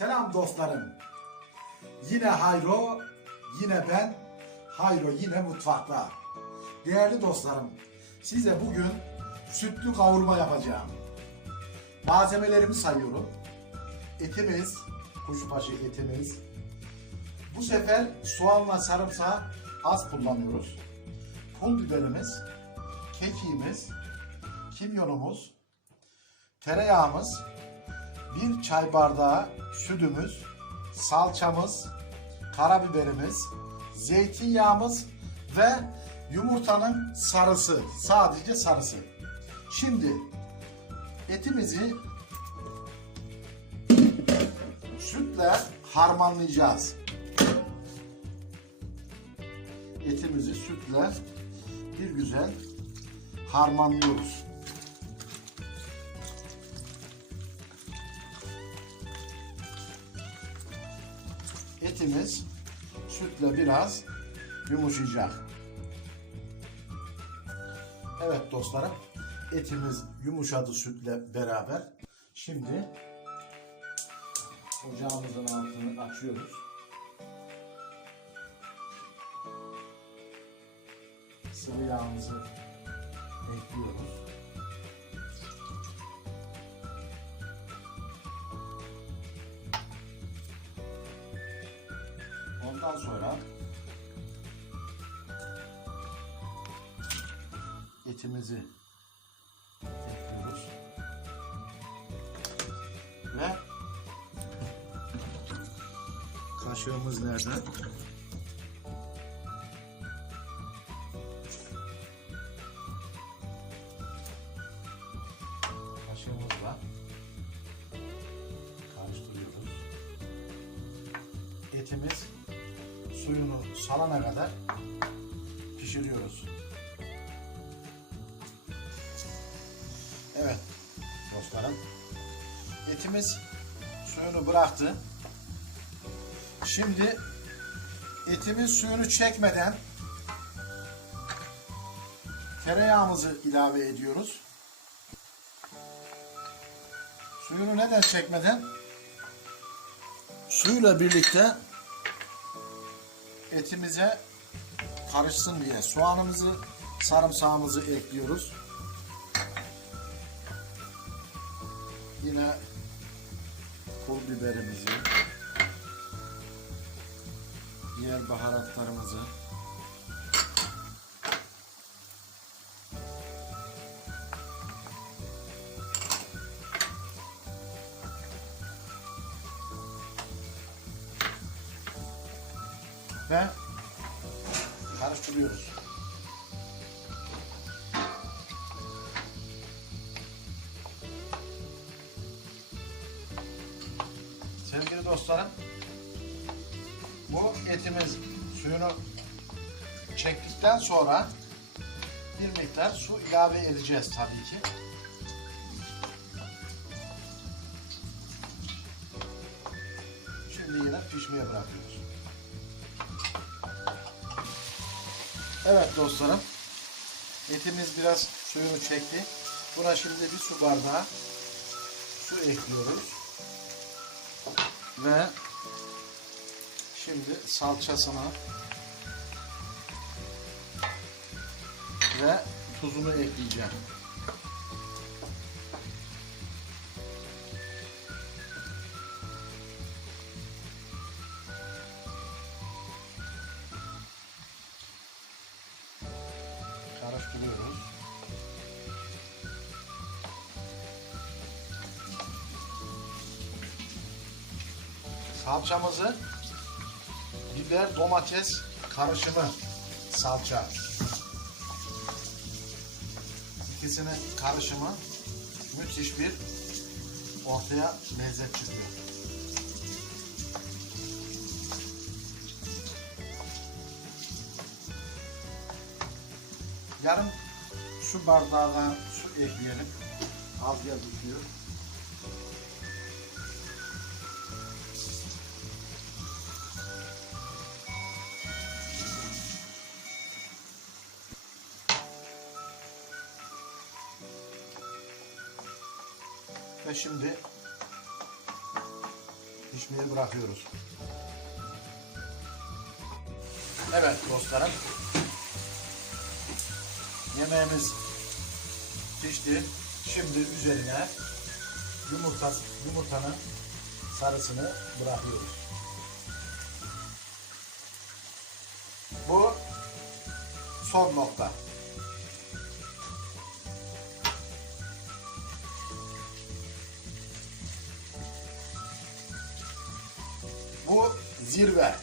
Selam dostlarım. Yine Hayro, yine ben. Hayro yine mutfakta. Değerli dostlarım, size bugün sütlü kavurma yapacağım. Malzemelerimi sayıyorum. Etimiz, kuşbaşı etimiz. Bu sefer soğanla sarımsağı az kullanıyoruz. Pul biberimiz, kekiğimiz, kimyonumuz, tereyağımız, bir çay bardağı sütümüz, salçamız, karabiberimiz, zeytinyağımız ve yumurtanın sarısı, sadece sarısı. Şimdi etimizi sütle harmanlayacağız. Etimizi sütle bir güzel harmanlıyoruz. Etimiz sütle biraz yumuşayacak. Evet dostlarım, etimiz yumuşadı sütle beraber. Şimdi ocağımızın altını açıyoruz. Sıvı yağımızı ekliyoruz. Ondan sonra etimizi ekliyoruz. Ve kaşığımız nerede? Kaşığımızla karıştırıyoruz. Etimiz suyunu salana kadar pişiriyoruz. Evet dostlarım. Etimiz suyunu bıraktı. Şimdi etimiz suyunu çekmeden tereyağımızı ilave ediyoruz. Suyunu neden çekmeden? Suyla birlikte etimize karışsın diye soğanımızı, sarımsağımızı ekliyoruz. Yine pul biberimizi, diğer baharatlarımızı ve karıştırıyoruz. Sevgili dostlarım, bu etimiz suyunu çektikten sonra bir miktar su ilave edeceğiz tabii ki. Şimdi yine pişmeye bırakıyoruz. Evet dostlarım. Etimiz biraz suyunu çekti. Buna şimdi bir su bardağı su ekliyoruz. Ve şimdi salçasını ve tuzunu ekleyeceğim. Salçamızı biber domates karışımı salça. İkisinin karışımı müthiş bir ortaya lezzet çıkıyor. Yarım su bardağına su ekleyelim. Az yer düşüyor. Ve şimdi pişmeye bırakıyoruz. Evet dostlarım. Yemeğimiz pişti. Şimdi üzerine yumurta, yumurtanın sarısını bırakıyoruz. Bu son nokta. Bu zirve.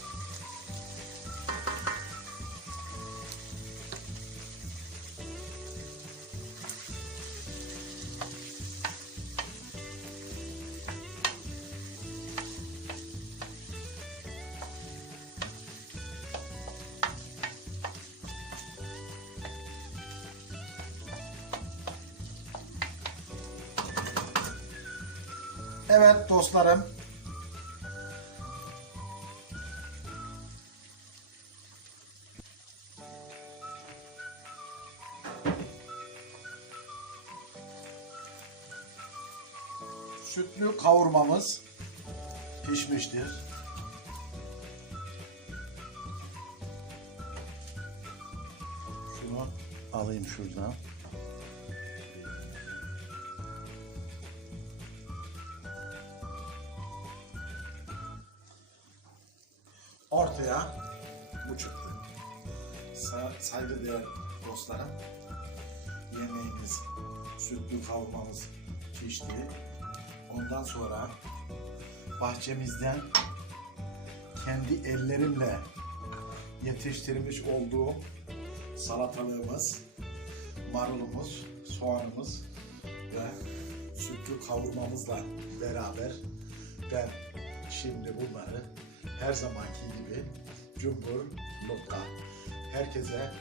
Evet dostlarım. Sütlü kavurmamız pişmiştir. Şunu alayım şuradan. Ortaya bu çıktı. Sa- saygıdeğer dostlarım, yemeğimiz, sütlü kavurmamız pişti. Ondan sonra bahçemizden kendi ellerimle yetiştirmiş olduğum salatalığımız, marulumuz, soğanımız ve sütlü kavurmamızla beraber ben şimdi bunları her zamanki gibi cumhurlukla herkese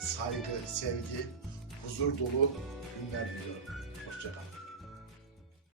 saygı, sevgi, huzur dolu günler diliyorum.